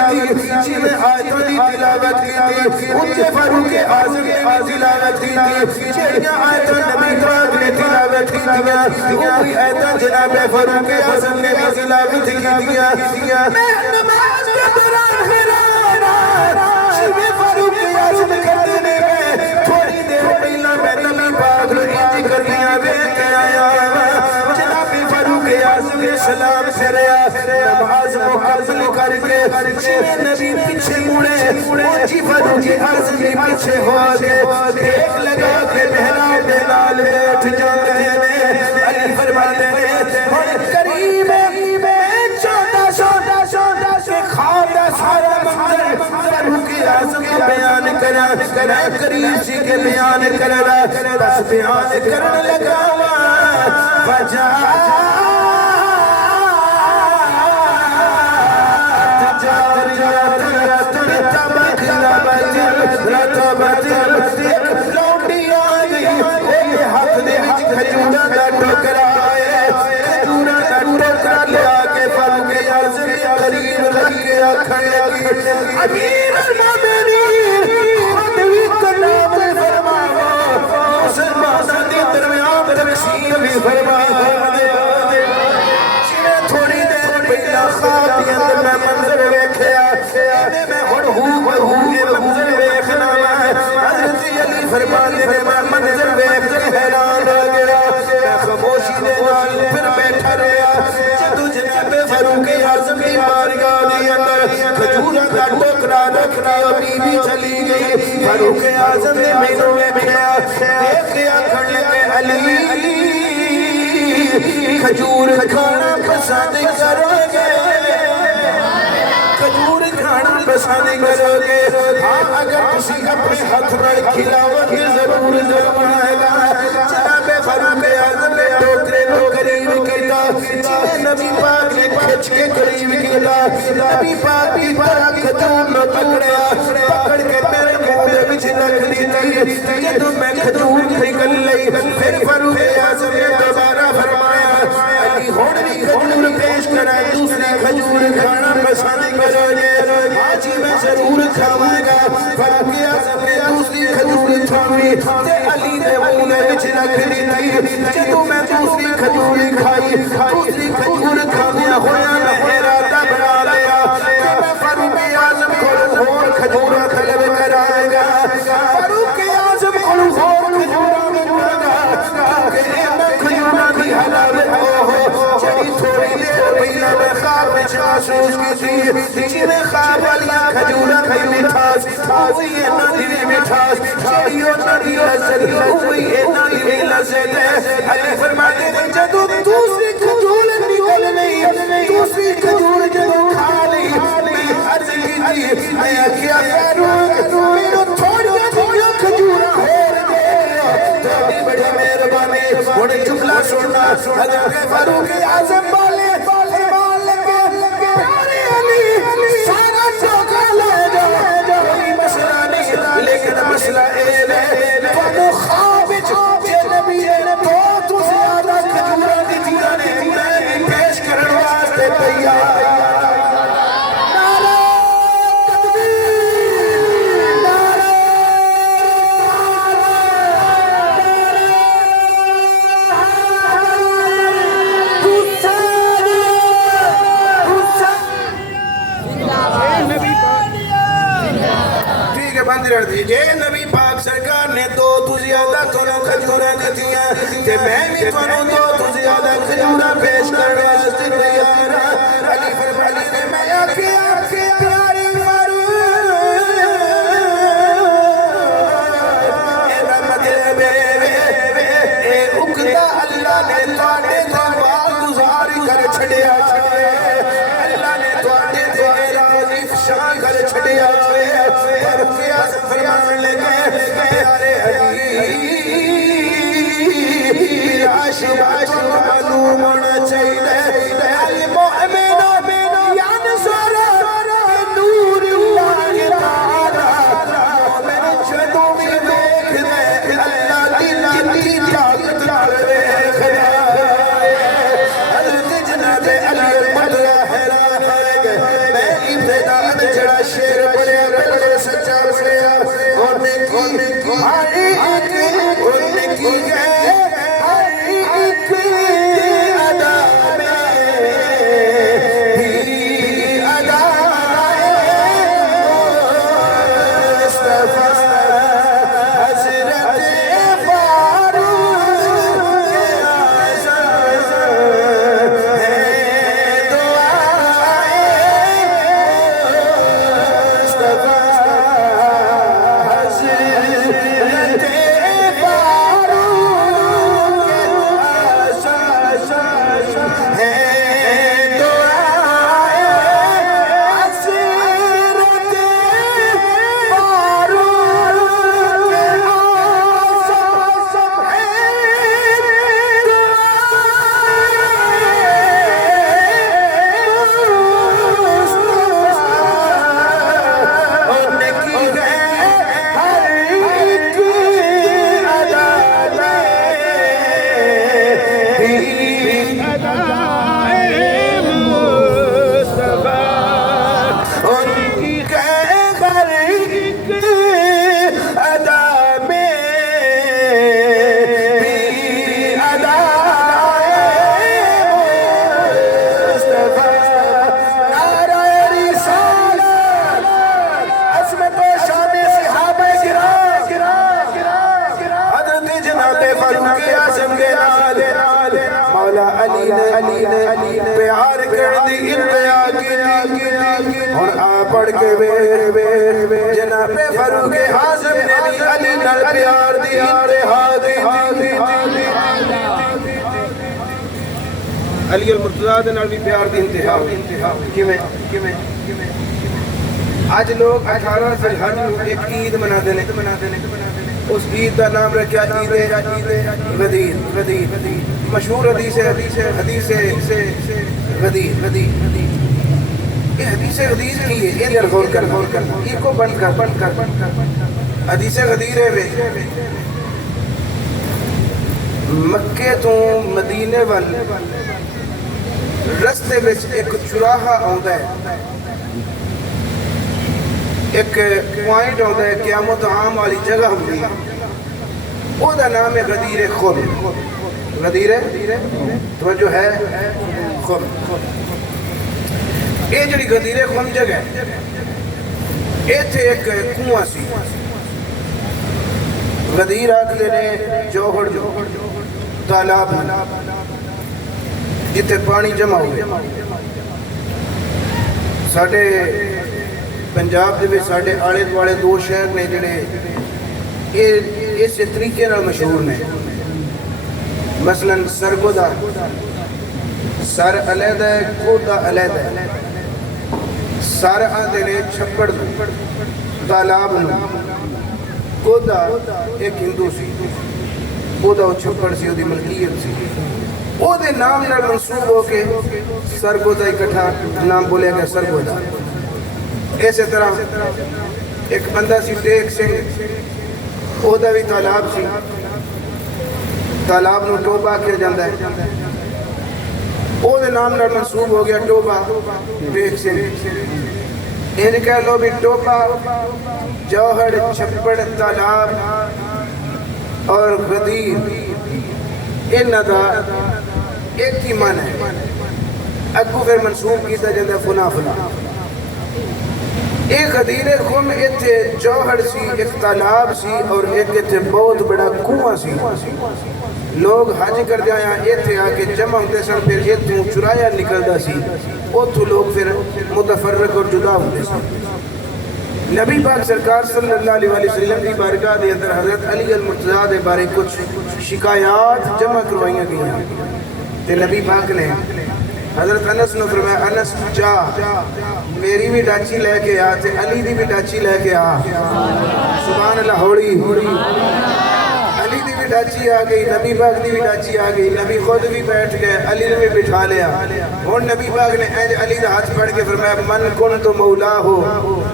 جویں آیتاں دی تلاوت کی اونچے فاروق اعظم نے تلاوت کی جڑیاں آیتاں نبی پاک نے تلاوت کی وہی آیتاں جناب فاروق اعظم نے بھی تلاوت کی. میں نماز کے دوران حیران جویں فاروق اعظم کرتے نے میں تھوڑی دیر پہلا میں نبی پاک نو انج کردیاں ویکھ کے آیا. جناب فاروق اعظم نے سلام پھیریا نماز مکمل کر کے جویں نبی پیچھے مڑے اونچی فاروق اعظم بھی پیچھے ہو کے دیکھ لگا کے محراب دے نال بیٹھ جاندے نے. علی فرماتے ہیں ہن قریب خواب دا سارا منظر فاروق اعظم کو بیان کرا میں قریب سی کے بیان کرا بس بیان کرن لگا وجہ لوٹی آ گئی ہاتھ دے وچ کھجوراں دا ٹوکرا ہے کھجوراں دا ٹوکرا لیا کے فاروق اعظم قریب رکھ کے آکھن لگی امیر المومنین خود بھی کلام فرماو مسلماناں دے درمیان تقسیم بھی فرماو. تھوڑی دیر پہلا خواب دے اندر میں منظر ویکھیا میں ہن یہ منظر ویکھنا حضرت علی فرماتے ہیں میں منظر ویکھ کے حیران ہو گیا. میں خاموشی دے نال پھر بیٹھا رہیا جدوں جناب فاروق اعظم دی بارگاہ دے اندر کھجوراں دا ٹوکرا نخرا رکھنا بی چلی گئی فاروق اعظم نے مینوں میں کھیا دیکھیا کھڑنے میں علی کھجور کھانا پسند کرو گے کھجور کھانا پسند کرو گے ہاں اگر کسی اپنے ہاتھ پر کھلاو گے ضرور فرمائے گا جناب فاروق اعظم نے ٹوکرے کو قریب کیا جنہیں نبی پاک نے کھچ کے قریب کیا نبی پاک بھی بڑا کھجور نہ پکڑیا پکڑ کے میرے منہ میں بچ رکھ دی جدو میں کھجور نکل لئی پھر فاروق اعظم نے دوبارہ فرمایا علی ہوڑنی کھجور پیش کرائے دوسری کھجور کھانا پسند کرو گے آج ہی میں ضرور کھاؤں گا فاروق اعظم نے دوسری کھجور کھائی تے علی نے منہ میں بچ رکھ دی جدو میں دوسری کھجور کھائی دوسری کھجور کھایا ہویا میں ارادہ بنا لیا کہ میں فاروق اعظم کو اور کھجورا طلب کرائے گا فاروق اعظم کو اور کھجورا منگا گا کہ اینا کھجورا کی حلاوت ہو جڑی تھوڑی دیر پہلا میں خواب میں محسوس کی تھی جنہیں خواب والی کھجورا کی مٹھاس ہوئی اینا دلی مٹھاس جڑی اونا دی لذت ہوئی اینا دی لذت ہے علی فرماتے ہیں جدو دوسری کھجور نکل نہیں دوسری کھجور جدو کھا لی میں عرض کی تھی میں کیا فاروق میرے تھوڑیا تھوڑیا کھجورا ہو گیا تھوڑی بڑی مہربانی بڑی جملہ سننا حضرت فاروق اعظم بولے پیارے علی سارا چوکا لے جاؤ کوئی مسئلہ نہیں لیکن مسئلہ اے ہے تو خواب جے نبی نے بہت زیادہ کھجورا دی دیا نے میں بھی پیش کرنے واسطے تیار جے نبی پاک سرکار نے دو تو زیادہ تونوں کھجورہ دیتیاں تے میں بھی تونوں دو تو زیادہ کھجورہ پیش کرنے واسطے تیار علی فرمالی نے میں آکھیا پیاری فاروق اے مطلب اے اکتا اللہ نے تواڈے تو گزار کر چھڑیا اللہ نے تواڈے تے راز افشا کر چھڑیا فرمان لگے پیارے علی عاشق معلوم ہونا چاہیے المؤمن ينصر نور اللہ تعالی مومن جدو بھی دیکھ دے اللہ دی طاقت نال دیکھ دے حضرت جناب علی مدعا حیران ہے میں ابتدا میں جڑا شعر پڑھیا سچا پڑھیا اور نے کی ہر ایک اور نے کی ہے ہر ایک ادا میں بھی ادا مصطفیٰ حضرت فاروق اعظم ہے دعائیں مصطفیٰ حضرت فاروق پڑھ کے جناب فاروق اعظم نے بھی علی نال پیار دی انتہا دی علی المرتضیٰ دے نال بھی پیار دی انتہا کیویں آج لوگ 18 ذی الحج نوں ایک عید مناتے ہیں اس عید کا نام رکھا عید غدیر مشہور حدیث غدیر یہ حدیث غدیر کی ہے یہ غور کرنا یہ کو بند کر حدیث غدیر ہے مکے تو مدینے وال رستے میں ایک چراہا آتا ہے ایک پوائنٹ ہوتا ہے قیامت عام والی جگہ ہوتی ہے وہ دا نام ہے غدیر خم غدیر توجہ ہے خم یہ جڑی غدیر خم جگہ ہے یہ تھے ایک کنواں سی غدیر آکھتے نے جوہر تالاب جتے پانی جمع ہوئے ساڑھے پنجاب دے وچ ساڈے آلے دوالے دو شہر نے جڑے اس طریقے نال مشہور نے مثلا سرگودا سر علیحدہ ہے کودا علیحدہ ہے سر آندے نے چھپڑ تالاب کودا ایک ہندو سی کودا وہ چھپڑ سی وہ دی ملکیت سی وہ دے نام نال منسوب ہو کے سرگودا اکٹھا نام بولے گیا سرگودا ایسے طرح ایک بندہ سی ٹیک سنگھ وہ دا بھی تالاب سی تالاب نو ٹوبا کیا جاندہ ہے وہ دے نام نال منسوب ہو گیا ٹوبا ٹیک سنگھ ان کہہ لو بھی ٹوبا جوہر چھپڑ تالاب اور غدیر ان دا ایک ہی معنی ہے اگو پھر منسوب کیتا جاندہ فنا ایک غدیر خم ایتھے جوہر سی ایک تالاب سی اور ایک ایتھے بہت بڑا کنواں سی لوگ حج کر جایا ایتھے آکے جمع ہوتے سن پھر ایتھوں چرایا نکلدا سی اوتھوں لوگ پھر متفرق اور جدا ہوتے سن نبی پاک سرکار صلی اللہ علیہ وسلم کی بارگاہ دے اندر حضرت علی المرتضیٰ دے بارے کچھ شکایات جمع کروائیاں گئی تے نبی پاک نے حضرت انس نے فرمایا انس جا میری بھی ڈاچی لے کے آ تے علی دی بھی ڈاچی لے کے آ سبحان اللہ ہوڑی علی دی بھی ڈاچی آ گئی نبی پاک دی بھی ڈاچی آ گئی نبی خود بھی بیٹھ گئے علی نے بھی بٹھا لیا اور نبی پاک نے علی دا ہاتھ پڑھ کے فرمایا من کنت مولا ہو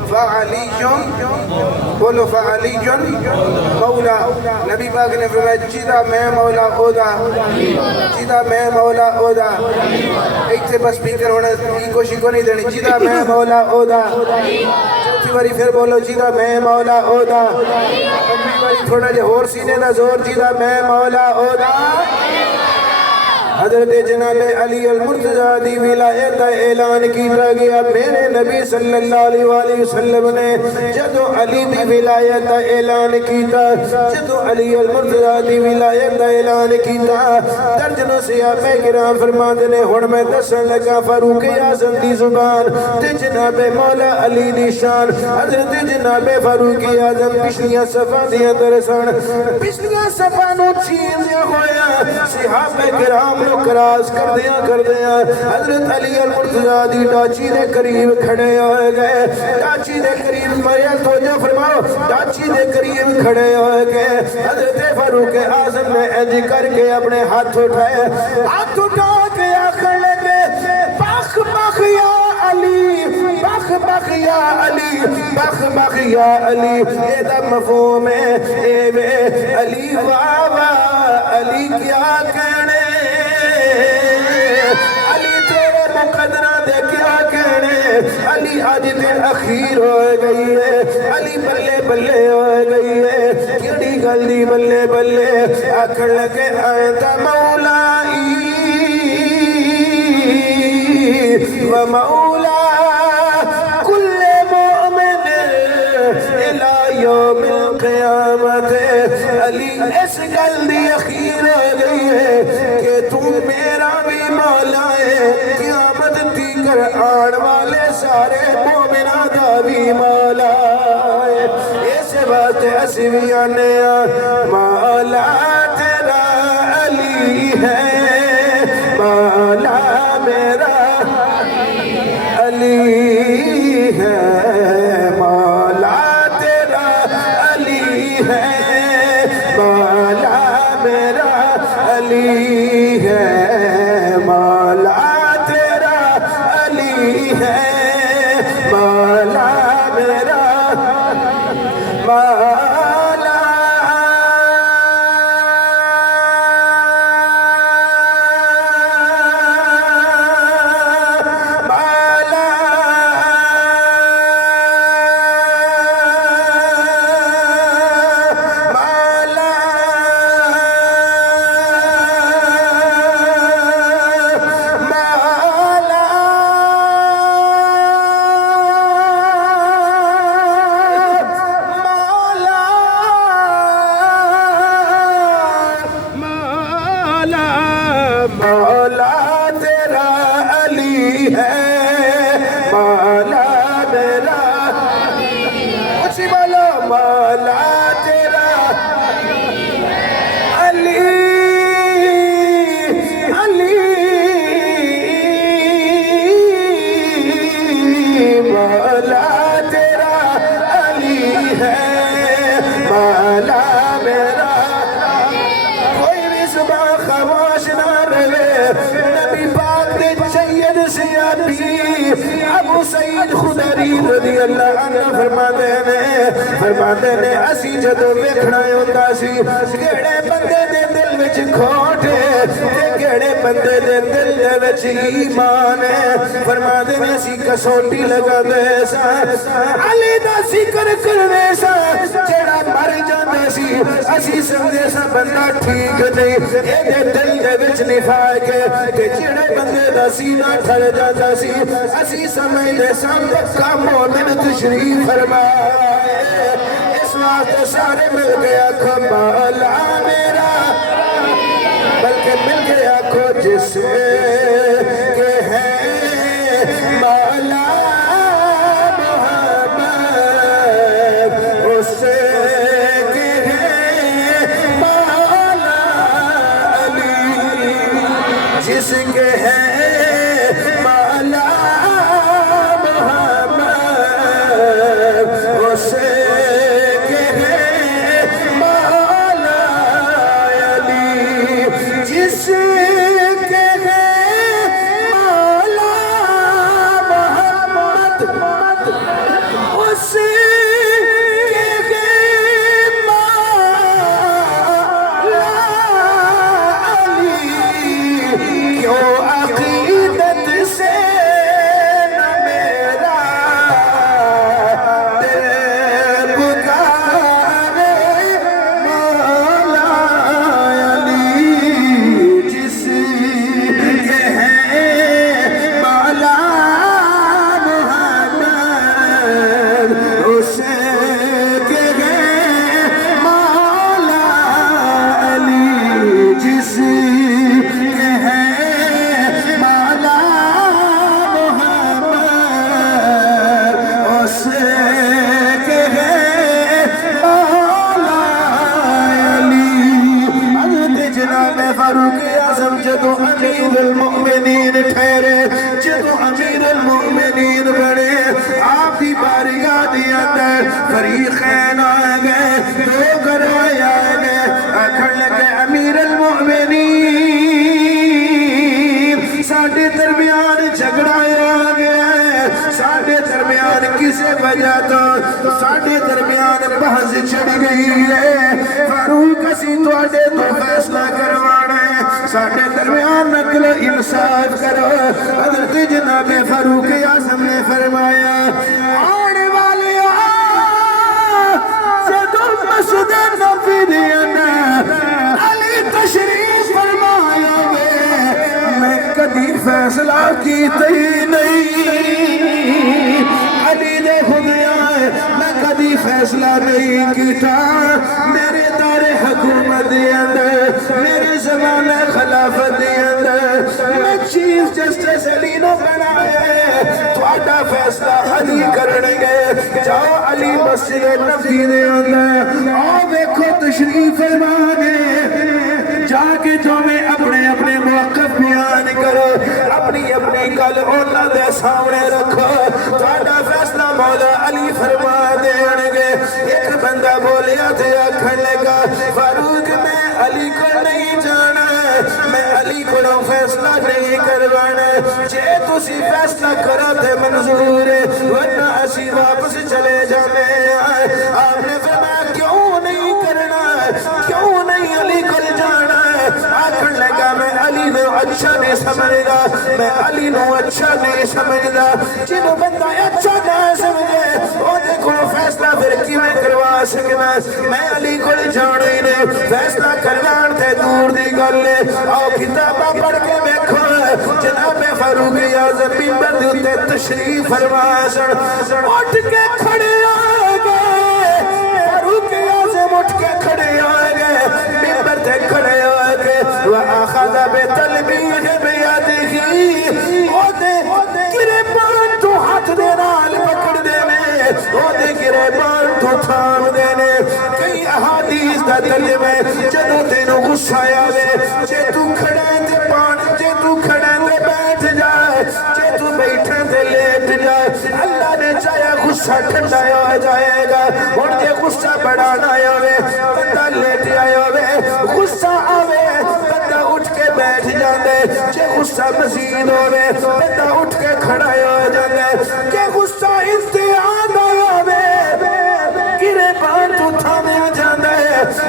فعلی بولو فعلی مولا نبی پاک نے فرمایا جیدہ میں مولا اودا جیدہ میں مولا اودا ایک سے بس پیکر ہونا ایکو شکو نہیں دینی جیدہ میں مولا اودا چوتھی باری پھر بولو جیدہ میں مولا اودا پنجی باری تھوڑا جے اور سینے دا زور جیدہ میں مولا اودا حضرت جناب علی المرتضیٰ دی ولایت کا اعلان کیتا گیا میرے نبی صلی اللہ علیہ وآلہ وسلم نے جدو علی دی ولایت کا اعلان کیتا جدو علی المرتضیٰ دی ولایت کا اعلان کیتا درجنوں صحابہ کرام فرماتے نے ہن میں دسن لگا فاروق اعظم دی زبان تے جناب مولا علی دی شان حضرت جناب فاروق اعظم پچھلیاں صفاں دیاں درسن پچھلیاں صفاں نو چھین دیا ہویا صحابہ کرام کراس کر دیا حضرت علی المرتضیٰ دی ڈاچی دے قریب کھڑے ہوئے گئے ڈاچی دے قریب مریا توجہ فرماؤ ڈاچی دے قریب کھڑے ہوئے گئے حضرت فاروق اعظم نے انج کر کے اپنے ہاتھ اٹھائے ہاتھ اٹھا کے آخر لگے بخ بخ یا علی بخ بخ یا علی بخ بخ یا علی اے دا مفہوم ہے اے وے علی واہ علی کیا کہنے علی تیرے مقدرہ دے کیا کہنے علی آج دن اخیر ہوئے گئی ہے علی بلے بلے ہوئے گئی ہے کیڑی گلی بلے بلے آکھر لگے آئیتا مولائی و مولا کل مومن الہ یوم القیامت علی اس گلی اخیر ہو گئی ہے کہ تم میرا بھی مولا ہے قیامت تک کر آن والے سارے مومنہ دا بھی مولا ہے اس بات اسی بھی آنے مولا تیرا علی ہے مولا میرا علی ہے مولا تیرا علی ہے مولا میرا علی ہے مولا تیرا علی ہے مولا میرا مولا مولا تیرا علی ہے مولا میرا اسی بولو مولا تیرا علی علی مولا تیرا علی ہے مولا میرا کوئی بھی صبح خاموش نہ رہے نبی پاک دے سید سیادی ابو سعید خدری رضی اللہ عنہ فرماتے نے اسی جدو ویکھنا ہوتا سی کیڑے بندے دے دل وچ کھوٹ تے کیڑے بندے دے دل وچ ایمان ہے فرماتے نے اسی کسوٹی لگا دے سا علی دا ذکر کرنے سا جڑا مر جاندے سی اسی سمجھے سا بندہ ٹھیک نہیں اے دے دل دے وچ نفاق ہے کہ جڑے بندے دا سینہ ٹھڑ جاتا سی اسی سمجھے سا پکا مومن تشریف فرمائے اس واسطے سارے مل گیا مولا میرا بلکہ مل گیا کو جس کے ہے مولا محمد اس کے ہے مولا علی جس کے ہے مولا محمد اس کے ہے مولا علی جس کے ہے مولا محمد اس کے ہے مولا علی کیوں عقیدت سے نہ میرا دل پکارے مولا علی جس کے ہے مولا محمد اس کے ہے مولا علی جس کے ہے مولا محمد اس کے ہے مولا علی حضرت جناب فاروق اعظم جدو امیر المؤمنین ٹھہرے جدو امیر المؤمنین بڑے آپ کی بارگاہ دی اندر فریقین آئے گئے دو گروہ آئے گئے آکھن لگے امیر المؤمنین ساڑھے درمیان جھگڑا آ گیا ہے ساڑھے درمیان کسے وجہ تو ساڑھے درمیان بحث چڑھ گئی ہے فاروق اسی توڑے تو فیصلہ کروانا ہے ساڑھے درمیان نقل و انصاف کرو حضرت جناب فاروق اعظم نے فرمایا آنے والے جدو مسجد نبی دینا علی تشریف فرمایا میں کبھی فیصلہ کیتے ہی نہیں علی نے خدیا میں کبھی فیصلہ نہیں کیتا میرے دار حکومت دے اندر میرے زمانہ خلافت دے اندر میں چیف جسٹس علی نو بنایا ہے تھوڑا فیصلہ علی کرنے گئے جاؤ علی مسجد نبی دے اندر آؤ ویکھو تشریف فرمانے جا کے جو میں اپنے اپنے موقف بیان کرو اپنی اپنی گل انہاں دے سامنے رکھو تھوڑا فیصلہ مولا علی فرما دین گے ایک بندہ بولیا تھے آکھن لگا فاروق میں علی کو نہیں جانا میں علی کو فیصلہ نہیں کروانا جے تسی فیصلہ کرو تے منظور ورنہ اسی واپس چلے جانے آپ نے فرمایا کیوں نہیں کرنا کیوں نہیں علی کو جانا آکھن لگا میں علی نو اچھا نہیں سمجھدا میں علی نو اچھا نہیں سمجھدا جنہوں بندہ اچھا نہ سمجھے وہ دیکھو فیصلہ پھر کیویں کروا سکنا میں علی کو جانا ہی نہیں فیصلہ کروان تے دور دی گل ہے آؤ کتاباں پڑھ کے دیکھو جناب فاروق اعظم منبر دے اوتے تشریف فرما سن اٹھ کے کھڑے آ گئے فاروق اعظم اٹھ کے کھڑے آ گئے منبر تے کھڑے آ گئے واخذ بتلبیہ بیدہ اودے گریبان تو ہاتھ دے نال پکڑ دینے اودے گریبان تو تھام دینے کئی احادیث دا ترجمہ جدوں تینوں غصہ آیا وے جے تو کھڑے تے پان جے تو کھڑے تے بیٹھ جائے جے تو بیٹھے تے لیٹ جائے اللہ نے چاہیا غصہ ٹھنڈا ہو جائے گا اور جے غصہ بڑھانا آیا وے بندہ لیٹ آیا وے غصہ آوے بندہ اٹھ کے بیٹھ جاندے جے غصہ مزید ہوئے بندہ اٹھ کے کھڑا ہو جاندے جے غصہ انتہا آیا وے گرے بان تو تھامے جاندے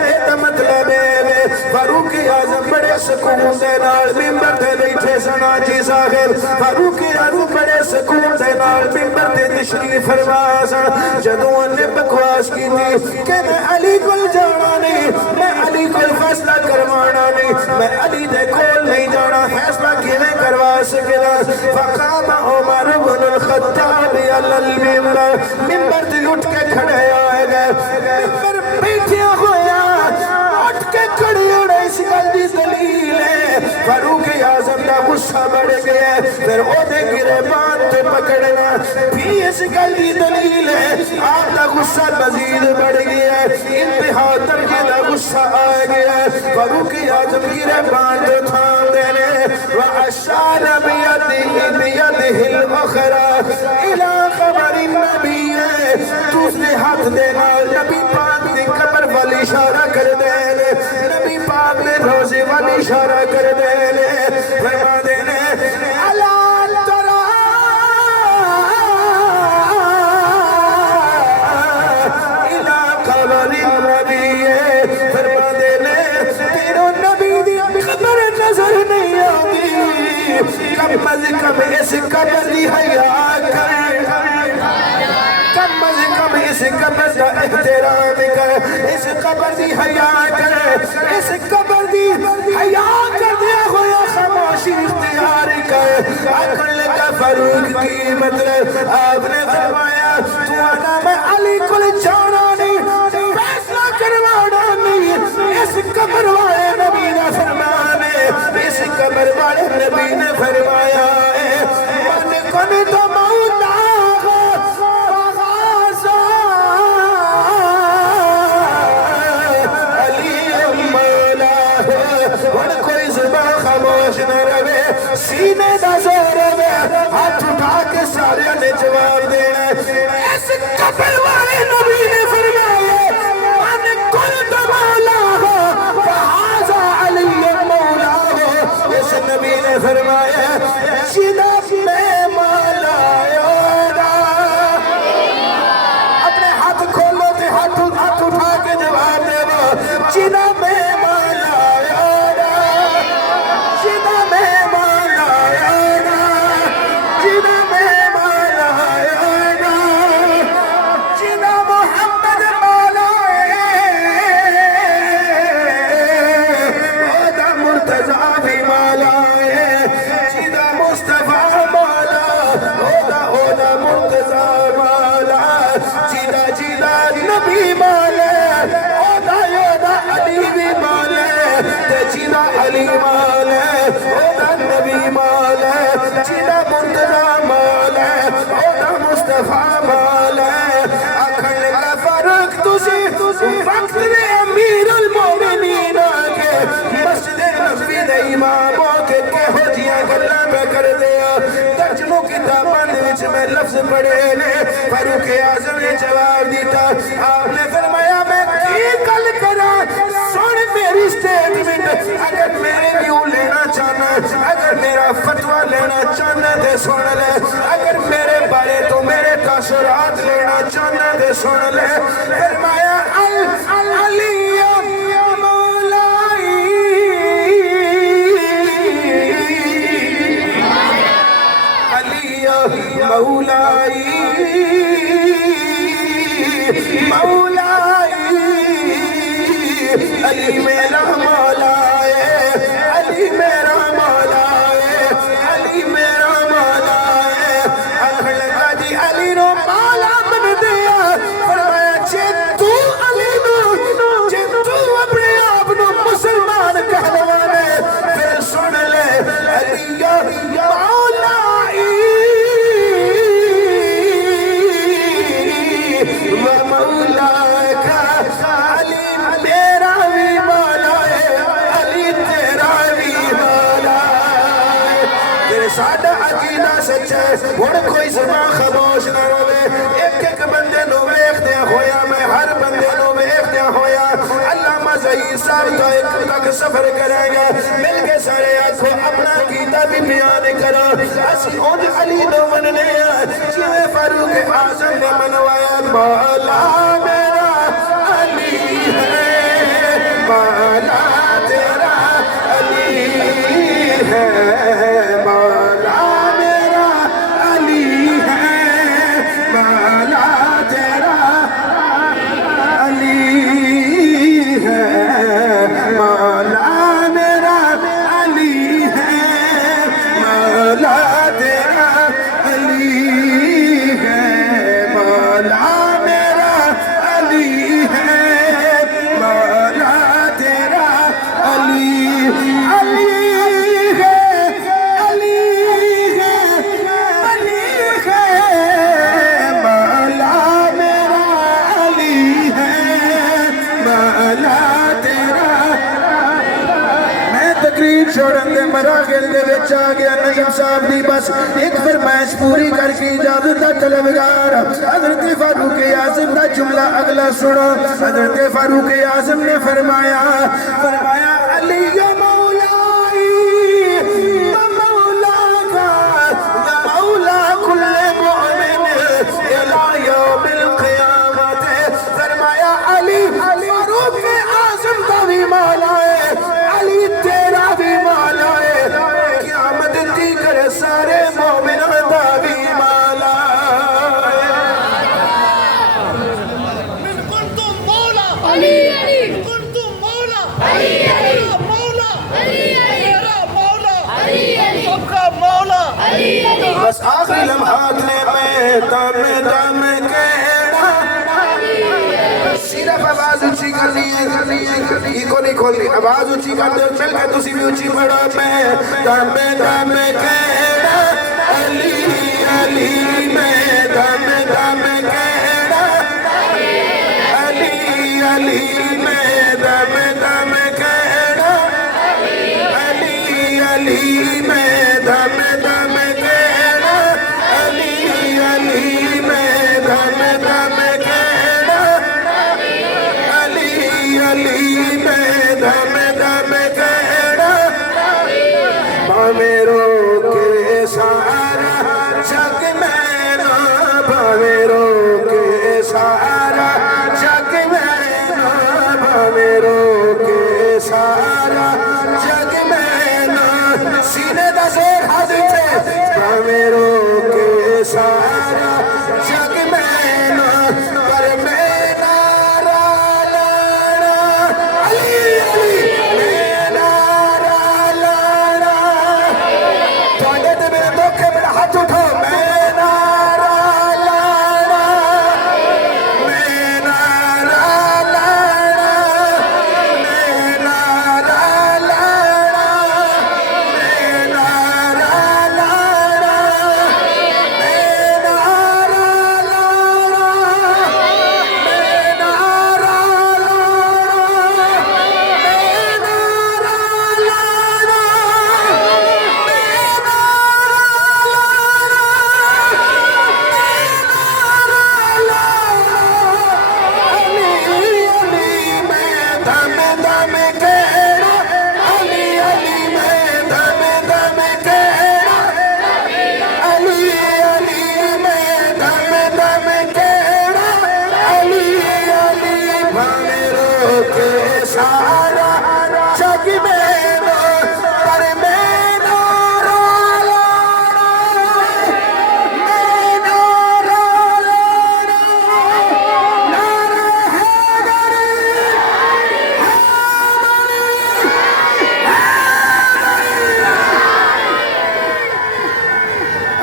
ایتا مطلب ہے فاروق اعظم بڑے سکون دے نال منبر تے بیٹھے سن حاجی صاحب فاروق اعظم بڑے سکون دے نال منبر تے تشریف فرما سن جدوں نے بکواس کی تھی کہ میں علی کول جانا نہیں میں علی کول فیصلہ کروانا نہیں میں علی دے کول نہیں جانا فیصلہ کیویں کروا سکدا فقام عمر بن الخطاب علی المنبر منبر تے اٹھ کے کھڑے آئے گئے منبر بیٹھے ہویا اٹھ کے کھڑے ہوئے اس گل دی دلیل ہے فاروق اعظم دا غصہ بڑھ گیا پھر او دے گریبان تے پکڑنا بھی اس گل دی دلیل ہے آپ دا غصہ مزید بڑھ گیا انتہا تک دا غصہ آ گیا فاروق اعظم گریبان تے تھام دینے واشار بیدہ الاخرى الى قبر النبی دوسرے ہاتھ دے نال نبی پاک دی قبر والی اشارہ کر دینے نبی پاک نے روزے والی اشارہ کر دینے فرما دینے اللہ ترى الى قبر النبی فرما دینے تیرو نبی دی قبر نظر نہیں آتی کم از کم اس قبر دی حیا کر کم از کم اس قبر دا احترام کر اس قبر دی حیا کر اس قبر دی حیا کر دیا ہویا خاموشی اختیار کر آکھن لگا فاروق کی مطلب آپ نے فرمایا تو آنا میں علی کل جانا نہیں فیصلہ کروانا نہیں اس قبر والے نبی نے فرمانے اس قبر والے نبی نے فرمایا من کن تو مولا سینے دا زور ہے ہاتھ اٹھا کے سارے نے جواب دینا اس قبر والے نبی نے لینا چاہنا دے سن لے اگر میرے بارے تو میرے تاثرات لینا چاہنا دے سن لے فرمایا علی مولائی علی مولائی مولائی علی میرا مولا ہے علی میرا مولا ہے علی میرا مولا ہے آخر لگا جی علی نو مولا من دیا فرمایا چھے تو علی نو چھے تو اپنے آپ نو مسلمان کہلوانے پھر سن لے علی مولائی ساڑھا عقیدہ سچ ہے اور کوئی زبان خاموش نہ روے ایک ایک بندے نو ویکھدیا ہویا میں ہر بندے نو ویکھدیا ہویا علامہ ظہیر صاحب تو ایک تک سفر کرے گا مل کے سارے آنکھوں اپنا عقیدہ بھی بیان کرو اسی اونج علی نو مننے ہیں جویں فاروق اعظم نے منوایا مولا میرا علی ہے مولا تیرا علی ہے چھوڑن دے مراحل دے وچ آ گیا نجم صاحب دی بس ایک فرمائش پوری کر کے اجازت دا طلبگار حضرت فاروق اعظم دا جملہ اگلا سنو حضرت فاروق اعظم نے فرمایا علی مولائی مولا کا مولا کل مؤمن الى یوم القیامت فرمایا علی فاروق اعظم کا بھی مولا ہے علی تیرا بھی مولا ہے قیامت دی کر سارے مومن دا بھی مولا ہے من کنتم مولا علی علی کنتم مولا علی علی مولا علی میرا مولا علی علی سب کا مولا علی علی بس آخری لمحات میں دم کہنا صرف آواز اچھی کرنی ہے یہ کو نہیں کھولنی آواز اچھی کر دو مل کے تسی بھی اچھی پڑھو میں دم کہنا علی علی میں دم کہنا علی علی میں دم کہنا علی علی میں دم کہنا علی علی میں دم کہنا علی علی میں دم کہنا میرو کے سارا جگ میں رو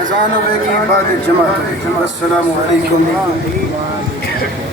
اذان ہوئے گی بعد جماعت ہوئے گی۔ السلام علیکم۔